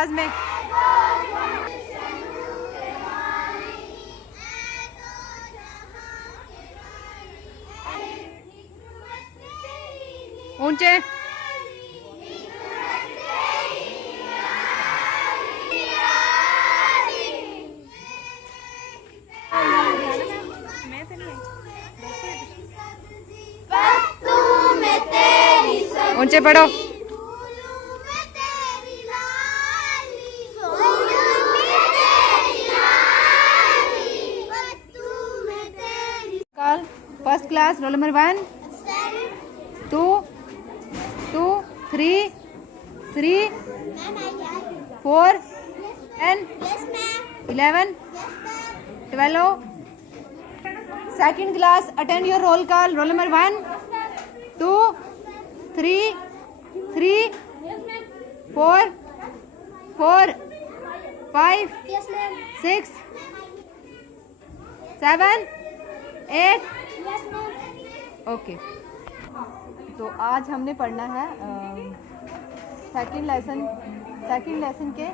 आवाज में। ऊंचे। ऊंचे पढ़ो। First class roll number 1 2 2 3 3 4 10 11 12 second class attend your roll call roll number 1 2 3 3 4 4 5 6 7 8 okay. तो आज हमने पढ़ना है सेकंड लेसन के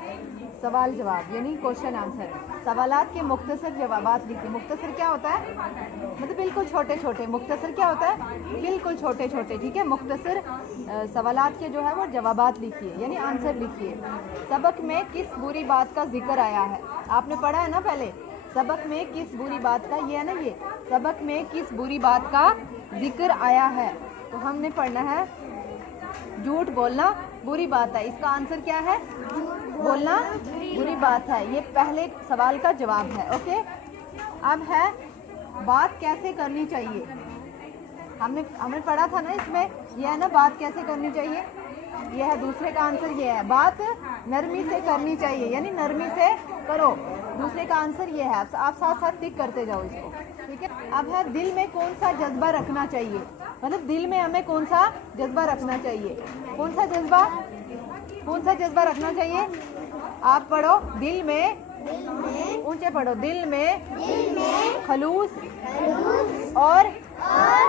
सवाल जवाब यानी क्वेश्चन आंसर। सवालात के मुख्तसर जवाबात लिखिए। मुख्तसर क्या होता है? मतलब बिल्कुल छोटे छोटे। मुख्तसर क्या होता है? बिल्कुल छोटे छोटे। ठीक है, मुख्तसर सवालात के जो है वो जवाबात लिखिए यानी आंसर लिखिए। सबक में किस बुरी बात का जिक्र आया है? आपने पढ़ा है ना पहले। सबक में किस बुरी बात का, ये है ना, ये सबक में किस बुरी बात का जिक्र आया है। तो हमने पढ़ना है झूठ बोलना बुरी बात है। इसका आंसर क्या है? बोलना बुरी बात है। ये पहले सवाल का जवाब है। ओके, अब है बात कैसे करनी चाहिए। हमने पढ़ा था ना इसमें, यह है ना बात कैसे करनी चाहिए। यह है दूसरे का आंसर, ये है बात नरमी से करनी चाहिए यानी नरमी से करो। दूसरे का आंसर ये है। आप साथ साथ टिक करते जाओ इसको। ठीक है, अब है दिल में कौन सा जज्बा रखना चाहिए। मतलब दिल में हमें कौन सा जज्बा रखना चाहिए। कौन सा जज्बा रखना चाहिए? आप पढ़ो। दिल में ऊंचे पढ़ो। दिल में खलूस और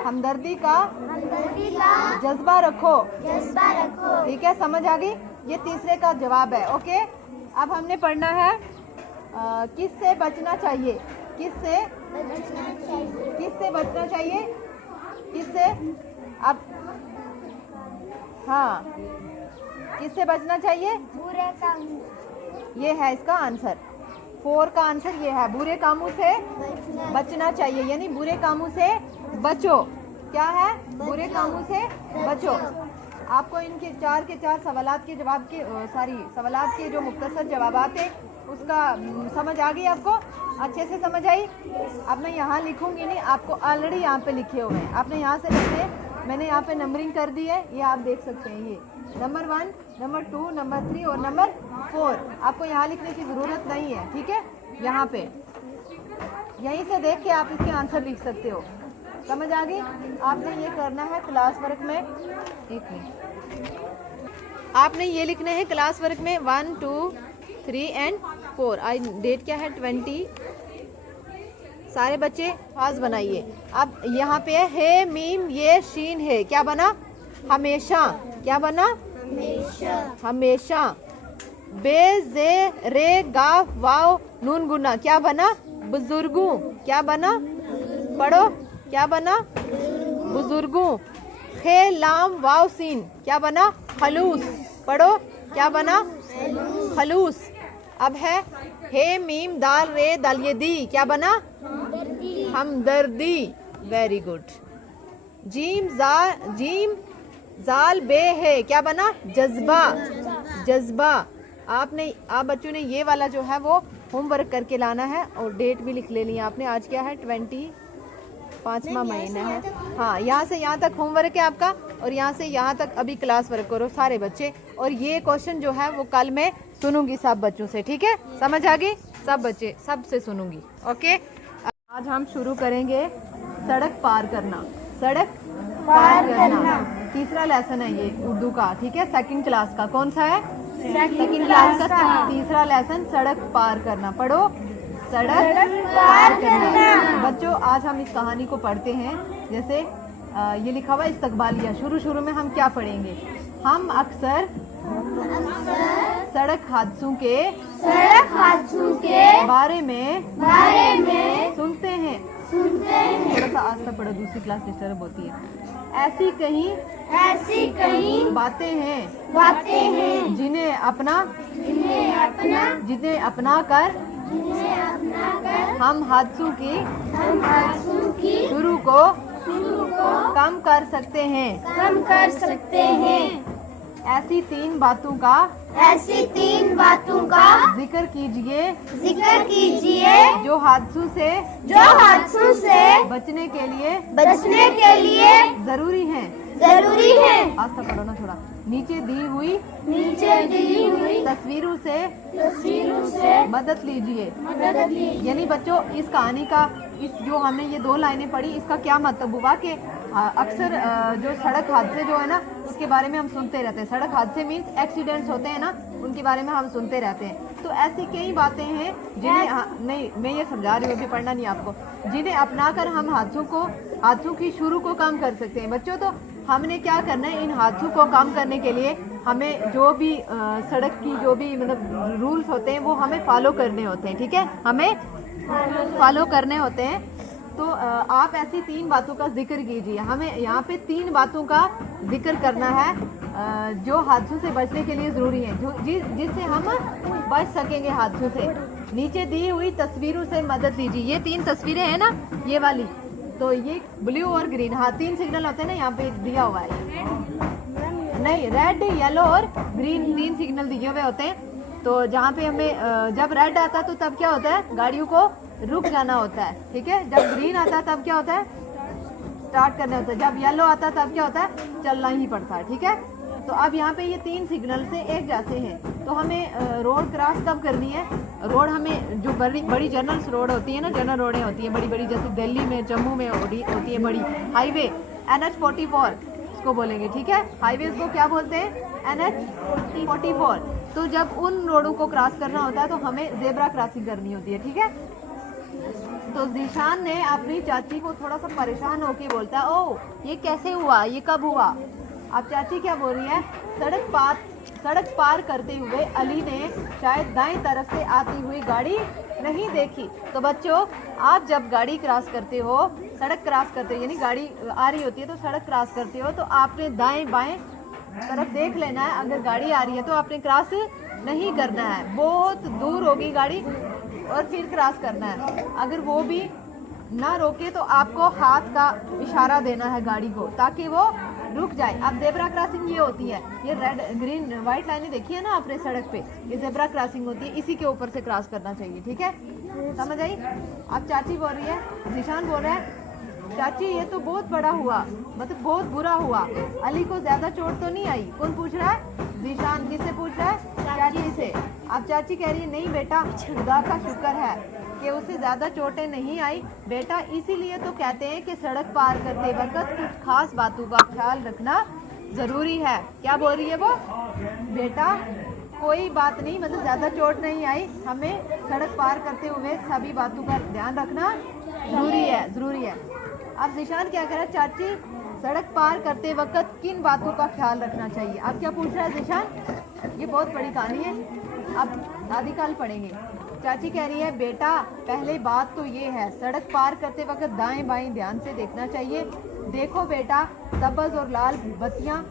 हमदर्दी का जज्बा रखो। ठीक है, समझ आ गई। ये तीसरे का जवाब है। ओके, अब हमने पढ़ना है किससे बचना चाहिए। किससे बचना चाहिए? किससे? अब हाँ, किससे बचना चाहिए? बुरे काम। ये है इसका आंसर। 4 का आंसर ये है, बुरे कामों से बचना चाहिए यानी बुरे कामों से बचो। क्या है? बुरे कामों से बचो। आपको इनके 4 के 4 सवालात के जवाब के सवालात के जो मुख्तसर जवाबात है उसका समझ आ गई आपको? अच्छे से समझ आई? अब मैं यहाँ लिखूंगी नहीं, आपको ऑलरेडी यहाँ पे लिखे हुए हैं। आपने यहाँ से लिखने, मैंने यहाँ पे नंबरिंग कर दी है, ये आप देख सकते हैं। ये नंबर 1, नंबर 2, नंबर 3 और नंबर 4। आपको यहाँ लिखने की ज़रूरत नहीं है। ठीक है, यहाँ पे यहीं से देख के आप इसके आंसर लिख सकते हो। समझ आ गई? आपने ये करना है क्लास वर्क में। एक मिनट, आपने ये लिखना है क्लास वर्क में 1 2 3 एंड 4। आज डेट क्या है? 20। सारे बच्चे पास बनाइए। अब यहाँ पे है मीम ये शीन है, क्या बना? हमेशा। क्या बना? हमेशा। बे जे रे गाफ वाव नून गुना, क्या बना? बुजुर्गों। क्या बना? पढ़ो। क्या बना? बुजुर्गों। खे लाम वाव सीन, क्या बना? खलूस। पढ़ो। क्या बना? खलूस। अब है हे मीम दाल रे दाल ये दी, क्या बना? हमदर्दी। Very good. जीम जाल बे है, क्या बना? जज्बा। आप बच्चों ने ये वाला जो है वो होमवर्क करके लाना है और डेट भी लिख लेनी है आपने। आज क्या है? 25वां महीना है। हाँ, यहाँ से यहाँ तक होमवर्क है आपका और यहाँ से यहाँ तक अभी क्लास वर्क करो सारे बच्चे। और ये क्वेश्चन जो है वो कल मैं सुनूंगी सब बच्चों से। ठीक है, समझ आ गई? सब बच्चे सबसे सुनूंगी। ओके, आज हम शुरू करेंगे सड़क पार करना। सड़क पार करना तीसरा लेसन है ये उर्दू का। ठीक है, सेकंड क्लास का। कौन सा है? सेकंड क्लास का तीसरा लेसन, सड़क पार करना। पढ़ो। सड़क पार करना। बच्चों, आज हम इस कहानी को पढ़ते हैं। जैसे ये लिखा हुआ इस्तकबालिया। शुरू में हम क्या पढ़ेंगे? हम अक्सर सड़क हादसों के बारे में सुनते हैं। थोड़ा सा आस्था पढ़ो, दूसरी क्लास डिस्टर्ब होती है। ऐसी कहीं बातें हैं जिन्हें अपना कर हम हादसों की शुरू को कम कर सकते हैं। ऐसी तीन बातों का जिक्र कीजिए जो हादसों से बचने के लिए जरूरी है। आस्था पढ़ो ना थोड़ा। नीचे दी हुई तस्वीरों से मदद लीजिए। यानी बच्चों, इस कहानी का जो हमने ये 2 लाइनें पढ़ी, इसका क्या मतलब हुआ कि अक्सर जो सड़क हादसे जो है ना, उसके बारे में हम सुनते रहते हैं। सड़क हादसे मीन्स एक्सीडेंट्स होते हैं ना, उनके बारे में हम सुनते रहते हैं। तो ऐसी कई बातें हैं जिन्हें नहीं, मैं ये समझा रही हूँ, अभी पढ़ना नहीं आपको, जिन्हें अपनाकर हम हादसों की शुरू को कम कर सकते हैं। बच्चों, तो हमने क्या करना है, इन हादसों को कम करने के लिए हमें जो भी सड़क की जो भी मतलब रूल्स होते हैं वो हमें फॉलो करने होते हैं। ठीक है, हमें फॉलो करने होते हैं। तो आप ऐसी 3 बातों का जिक्र कीजिए। हमें यहाँ पे 3 बातों का जिक्र करना है जो हादसों से बचने के लिए ज़रूरी है, जिससे हम बच सकेंगे हादसों से। नीचे दी हुई तस्वीरों से मदद लीजिए। ये 3 तस्वीरें हैं ना, ये वाली, तो ये ब्लू और ग्रीन, हाँ 3 सिग्नल होते हैं ना, यहाँ पे दिया हुआ है। नहीं, रेड, येलो और ग्रीन 3 सिग्नल दिए हुए होते हैं। तो जहाँ पे हमें जब रेड आता है तो तब क्या होता है, गाड़ियों को रुक जाना होता है। ठीक है, जब ग्रीन आता है तब क्या होता है, स्टार्ट करना होता है। जब येलो आता है तब क्या होता है, चलना ही पड़ता है। ठीक है, तो अब यहाँ पे ये 3 सिग्नल से एक जैसे हैं। तो हमें रोड क्रॉस कब करनी है, रोड हमें जो बड़ी जनरल रोड होती है ना, जनरल रोडें होती हैं बड़ी बड़ी, जैसे दिल्ली में, जम्मू में होती है बड़ी हाईवे, NH44 इसको बोलेंगे। ठीक है, हाईवे को क्या बोलते हैं, NH44। तो जब उन रोडों को क्रॉस करना होता है तो हमें जेब्रा क्रॉसिंग करनी होती है। ठीक है, तो जीशान ने अपनी चाची को थोड़ा सा परेशान होकर बोलता है, ओ ये कैसे हुआ, ये कब हुआ। अब चाची क्या बोल रही है, सड़क पार करते हुए अली ने शायद दाएं तरफ से आती हुई गाड़ी नहीं देखी। तो बच्चों, आप जब गाड़ी क्रॉस करते हो, सड़क क्रॉस करते हो, यानी गाड़ी आ रही होती है तो सड़क क्रॉस करते हो, तो आपने दाएं बाएं तरफ देख लेना है। अगर गाड़ी आ रही है तो आपने क्रॉस नहीं करना है, बहुत दूर होगी गाड़ी और फिर क्रॉस करना है। अगर वो भी ना रोके तो आपको हाथ का इशारा देना है गाड़ी को, ताकि वो रुक जाए। अब जेब्रा क्रॉसिंग ये होती है, ये रेड ग्रीन वाइट लाइनें देखी है ना आपने सड़क पे, ये जेब्रा क्रॉसिंग होती है, इसी के ऊपर से क्रॉस करना चाहिए। ठीक है, समझ आई। अब चाची बोल रही है, जीशान बोल रहा है, चाची ये तो बहुत बड़ा हुआ, मतलब बहुत बुरा हुआ, अली को ज्यादा चोट तो नहीं आई। कौन पूछ रहा है, जीशान। किससे पूछ रहा है, चाची से। अब चाची कह रही है, नहीं बेटा, खुदा का शुक्र है कि उसे ज्यादा चोटें नहीं आई बेटा। इसीलिए तो कहते हैं कि सड़क पार करते वक्त कुछ खास बातों का ख्याल रखना जरूरी है। क्या बोल रही है वो, बेटा कोई बात नहीं, मतलब ज्यादा चोट नहीं आई, हमें सड़क पार करते हुए सभी बातों का ध्यान रखना जरूरी है। अब जीशान क्या कह रहा है, चाची सड़क पार करते वक्त किन बातों का ख्याल रखना चाहिए। अब क्या पूछ रहा है जीशान, ये बहुत बड़ी कहानी है, अब आदिकाल पढ़ेंगे। चाची कह रही है, बेटा पहले बात तो ये है, सड़क पार करते वक्त दाएं बाएं ध्यान से देखना चाहिए। देखो बेटा, सब्ज और लाल बत्तियां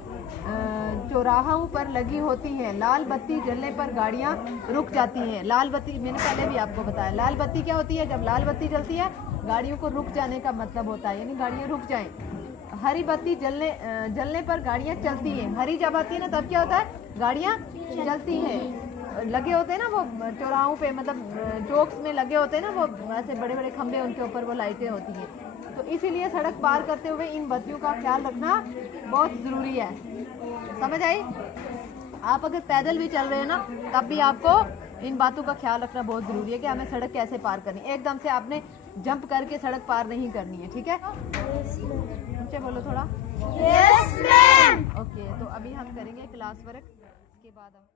चौराहों पर लगी होती हैं। लाल बत्ती जलने पर गाड़ियां रुक जाती हैं। लाल बत्ती मैंने पहले भी आपको बताया, लाल बत्ती क्या होती है, जब लाल बत्ती जलती है गाड़ियों को रुक जाने का मतलब होता है, यानी गाड़ियां रुक जाएं। हरी बत्ती जलने पर गाड़ियां चलती हैं। हरी जब आती है ना तब क्या होता है, गाड़ियां चलती हैं। लगे होते हैं ना वो चौराहों पे, मतलब चौक्स में लगे होते हैं ना वो ऐसे बड़े बड़े खंभे, उनके ऊपर वो लाइटें होती हैं। तो इसीलिए सड़क पार करते हुए इन बत्तियों का ख्याल रखना बहुत ज़रूरी है। समझ आई। आप अगर पैदल भी चल रहे हैं ना तब भी आपको इन बातों का ख्याल रखना बहुत ज़रूरी है कि हमें सड़क कैसे पार करनी है। एकदम से आपने जंप करके सड़क पार नहीं करनी है। ठीक है, नीचे बोलो थोड़ा। Yes ma'am. ओके, तो अभी हम करेंगे क्लास वर्क, इसके बाद हम